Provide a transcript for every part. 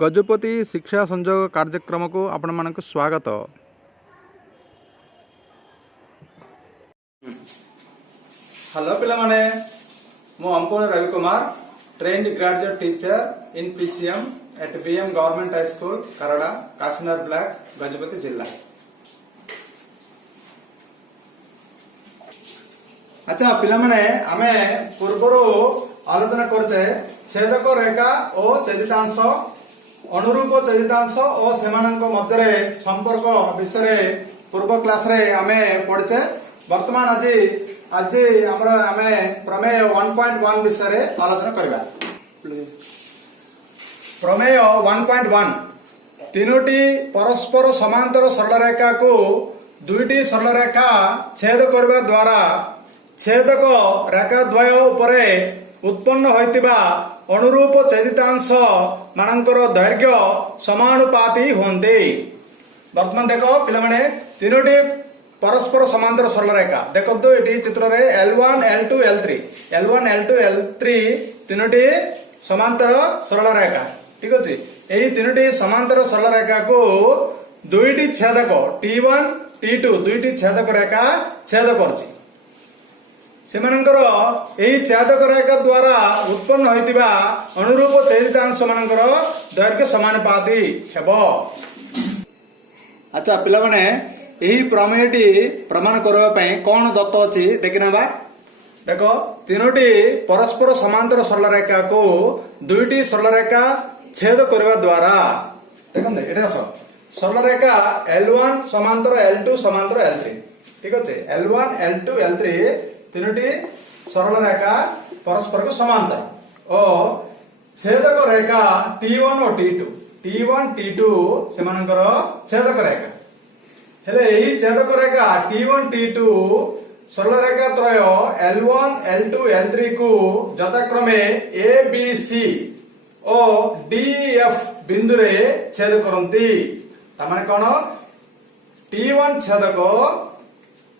गजपति शिक्षा संयोग कार्यक्रम को आपण मानक स्वागत। हेलो पिला माने मु अंपुण Ravi Kumar trained graduate teacher in PCM at BM government high school Karada Kashinagar block Gajapati जिला। अच्छा पिला माने आमे पूर्वरु आलोचना करछे छेदक रेखा और छेदितांश अनुरूप छेदितांश और सेमानक मध्यरे संपर्क विषय पूर्व क्लास रे आमे पढिछे। वर्तमान आज आमे प्रमेय 1.1 विषय रे आलोचना करबा। प्रमेय 1.1 तीनोटी परस्पर समांतर सरल रेखा को दुईटी सरल रेखा छेद करबा द्वारा छेदक रेखा द्वय उपरे उत्पन्न होइतिबा अनुरूप छेदितांश मानकर दैर्घ्य समानुपाती होंदे। वर्तमान देखो पिला माने तीनोटी परस्पर समांतर सरल रेखा देखो ये चित्र रे L1 L2 L3 L1 L2 L3 तीनोटी समांतर सरल रेखा ठीक अछि। एही तीनोटी समांतर सरल रेखा को दुईटी छेदक T1 T2 दुईटी छेदक रेखा छेद करछि। सेमानकर एही छेदक रेखा द्वारा उत्पन्न होइतिबा अनुरूप छेदितांश मानकर दैर्घ्य समानुपाती हेबो। अच्छा पिला माने एही प्रमेयटी प्रमाण करबा पई कोन दत्त अछि देखिनाबा। देखो तीनोटी परस्पर समांतर सरल रेखा को दुईटी सरल रेखा छेद करबा द्वारा देखन एटा सरल रेखा L1 समांतर L2 समांतर L3 ठीक अछि। L1 L2 L3 तीनोटी सरल रेखा परस्पर को समांतर और छेदक रेखा T1 और T1 T2 सेमानकर छेदक रेखा हेले एही छेदक रेखा T1 T2 सरल रेखा त्रय L1 L2 L3 को यथाक्रमे A B C और D F बिंदु रे छेद करंती। तमाने कोन T1 छेदक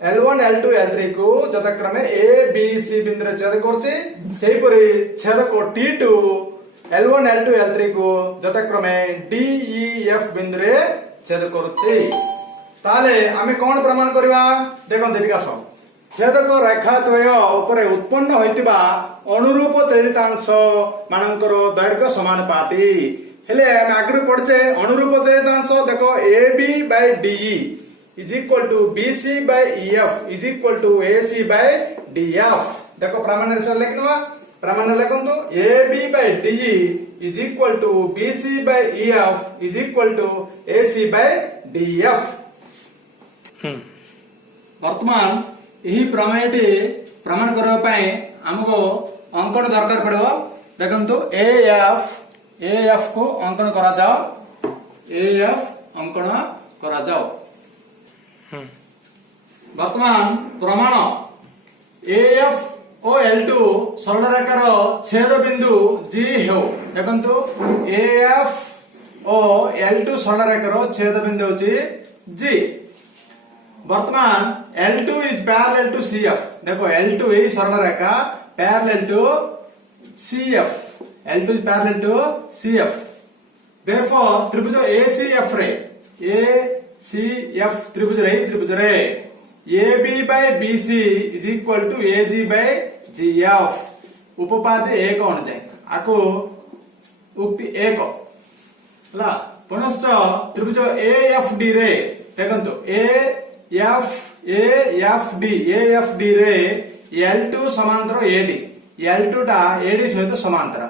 L1 L2 L3 को यथाक्रमे A B C बिंदु रे छेद करछि। सेही परि छेदक T2 L1 L2 L3 को यथाक्रमे D E F बिंदु रे छेद करछि। ताले आमे कोन प्रमाण करबा देखन देखिकास छेदक रेखा द्वय उपरे उत्पन्न होइतिबा अनुरूप छेदितांश मानकर दैर्घ्य समानुपाती हेले आमे आगु पढचे अनुरूप छेदितांश देखो AB by DE is equal to BC by EF is equal to AC by DF। देखो प्रमाण से लिखनवा प्रमाण लिखंतु AB by DE is equal to BC by EF is equal to AC by DF। वर्तमान यही प्रमेयटी प्रमाण करबा पई हमको अंकन दरकार पड़ो। देखंतु AF को अंकन करा जाओ AF अंकन करा जाओ। वर्तमान प्रमाण AF और L2 सरल रेखार छेद बिंदु G हो। देखंतु AF और L2 सरल रेखार छेद बिंदु होची G। वर्तमान L2 is parallel to CF देखो L2 ही सरल रेखा parallel to CF L2 is parallel to CF therefore त्रिभुज ACF रे ACF त्रिभुज रे AB by BC is equal to AG by GF उपपाद्य एक अनुଯାୟୀ आको उक्ति एक हला। पुनश्च त्रिभुज AFD रे देखंतु AFD रे L2 समांतर AD L2 टा AD सहित समांतर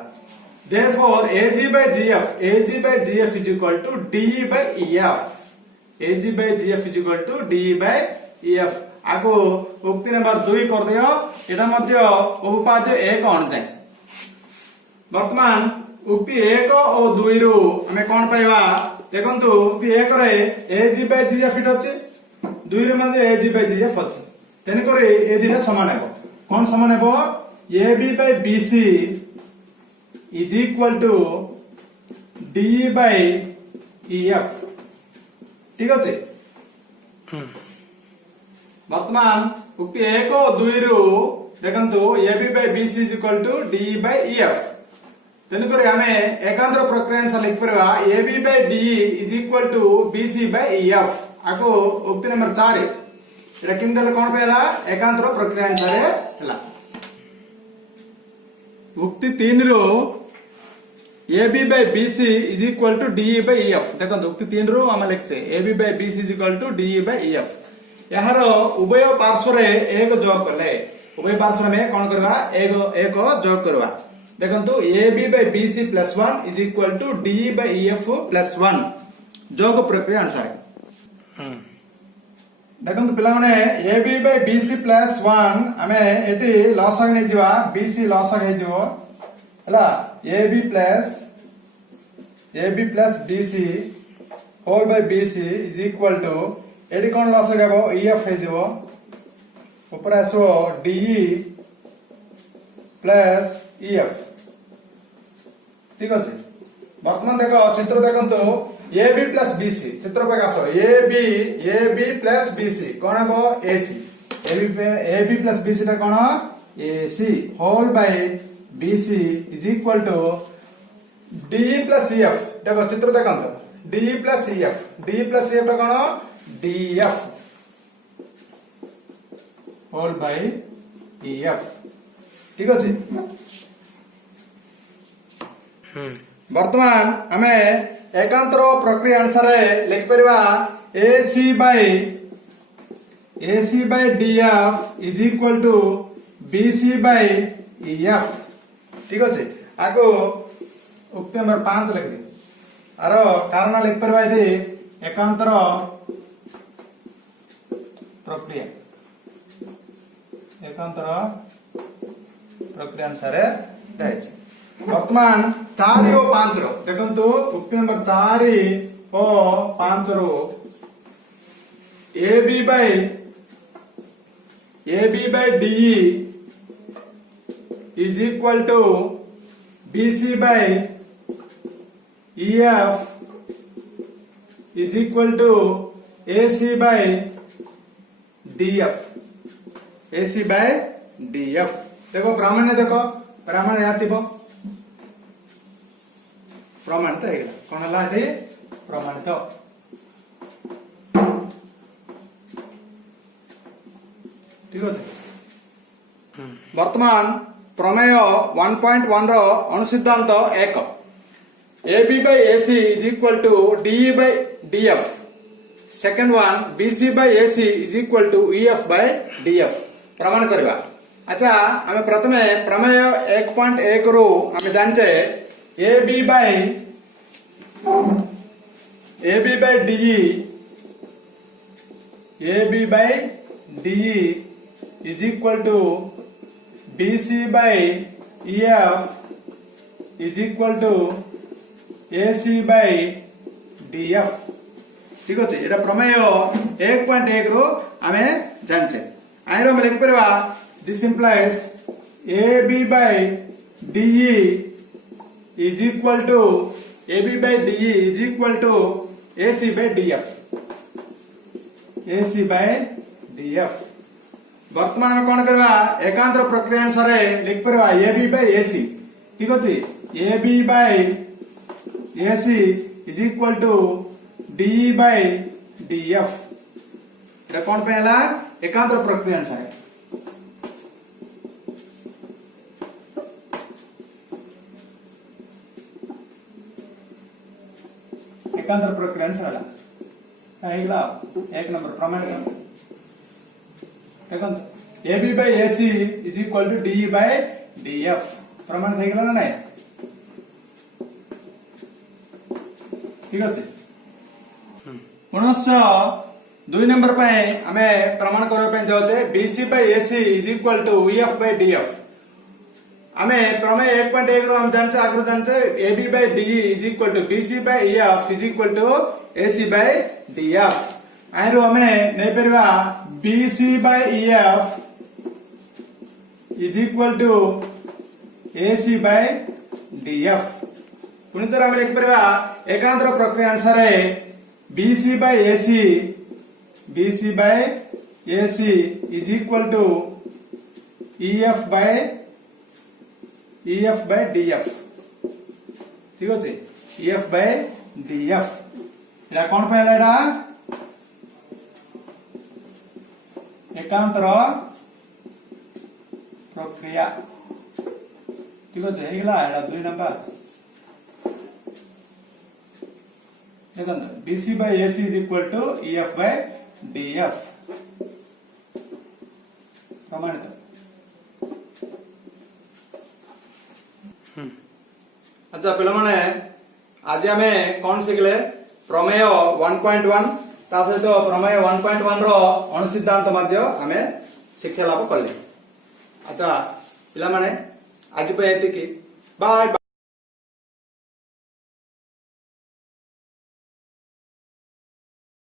therefore AG by GF is equal to DE by EF AG by GF is equal to DE by EF आको उक्ति नंबर 2 कर दियो एटा मध्य उपपाद्य एक अनुଯାୟୀ। वर्तमान उक्ति 1 और 2 रु हमें कोन पाइबा देखंतु उक्ति 1 रे AG by GF इट अछि 2 रे मध्ये AG by GF अछि तेने करे ए दिना समान हेबो कोन समान हेबो AB by BC is equal to DE by EF ठीक अछि। वर्तमान उक्ति 1 और 2 रु देखंतु AB by BC is equal to DE by EF तेणुक आम एकांतर प्रक्रिया अनुसार लिखिपर A B by D is equal to B C by F आको उक्ति नंबर 4 एटा किंतु कौन पे हला एकांतर प्रक्रिया अनुसार हला उक्ति 3 रो A B by B C is equal to D by F देखो उक्ति 3 रो आम लिखचे A B by B C is equal to D by F यार उभय पार्श्व रे एक जोग कले उभय पार्श्व में कौन करवा एक जोग करवा देखो A B by B C plus 1 is equal to D by F plus 1 जोग प्रक्रिया अनुसार देखो पे A B by B C plus 1 आम ये लॉसग नहीं जीवा बी सी लॉसग है जीवो हला A B plus B C whole by B C is equal to एटी कौन लॉसग है ई एफ है जीवो ऊपर आसो डी प्लस ई एफ ठीक अच्छे बर्तमान देख चित्र देखो A B plus B C चित्र पे आस A B plus B C कौन हम A C A B plus B C कौन A C whole by B C is equal to D plus E F देखो चित्र देखो डी प्लस ई एफ कौन D F whole by E F ठीक अच्छे वर्तमान आम एकांतर प्रक्रिया अनुसार लिखिपर A C by D F is equal to B C by E F ठीक अच्छे आको उक्ति नंबर 5 लिख दी आर कारण लिखिपर ये एकांतर प्रक्रिया अनुसार वर्तमान 4 और 5 रो देखो उक्ति नंबर 4 और 5 रो A B by D is equal to B C by E F is equal to A C by D F देखो प्रामाण्य यहाँ थी प्रमाणित कौन है प्रमाणित ठीक अच्छे वर्तमान प्रमेय 1.1 रो अनुसिद्धांत 1 A B by A C is equal to D by D F second one B C by A C is equal to E F by D F प्रमाण करवा अच्छा आम प्रथमे प्रमेय 1.1 रू आम जाने A B by D is equal to B C by E F is equal to A C by D F ठीक अच्छे ये प्रमेय 1.1 रू आम जाने आईर आम लिखिपर this implies A B by D is equal to A B by D is equal to A C by D F वर्तमान कौन करवा एकांतर प्रक्रिया अनुसार लिखिपर A B by A C ठीक अच्छे A B by A C is equal to D by D F कौन पे एकांतर प्रक्रिया अनुसार एकांतर प्रक्रिया अनुसार एक नंबर प्रमाण देखो A B by A C is equal to D by D F प्रमाण थी गला ना ठीक अच्छे पुनश्च 2 नंबर पे आम प्रमाण करने जाऊे B C by A C is equal to E F by D F आम प्रमेय 1.1 रू जाने आगे जाने A B by D is equal to B C by E F is equal to A C by D F आईरु आम नहीं पार B C by E F is equal to A C by D F पुणी तरह आम लिखिपर एकांतर प्रक्रिया अनुसार B C by A C is equal to E F by D F ठीक अच्छे EF by DF एटा कौन पे एटा एकांतर प्रक्रिया ठीक अच्छे हेगला एटा 2 number देखंत BC by AC is equal to EF by DF प्रमाणित अच्छा पे मैंने आज आम कौन शिखले प्रमेय 1.1 ता सहित प्रमेय 1.1 रो अणुसिद्धांत आम शिक्षा लाभ कले अच्छा पे आज पे बाय बाय।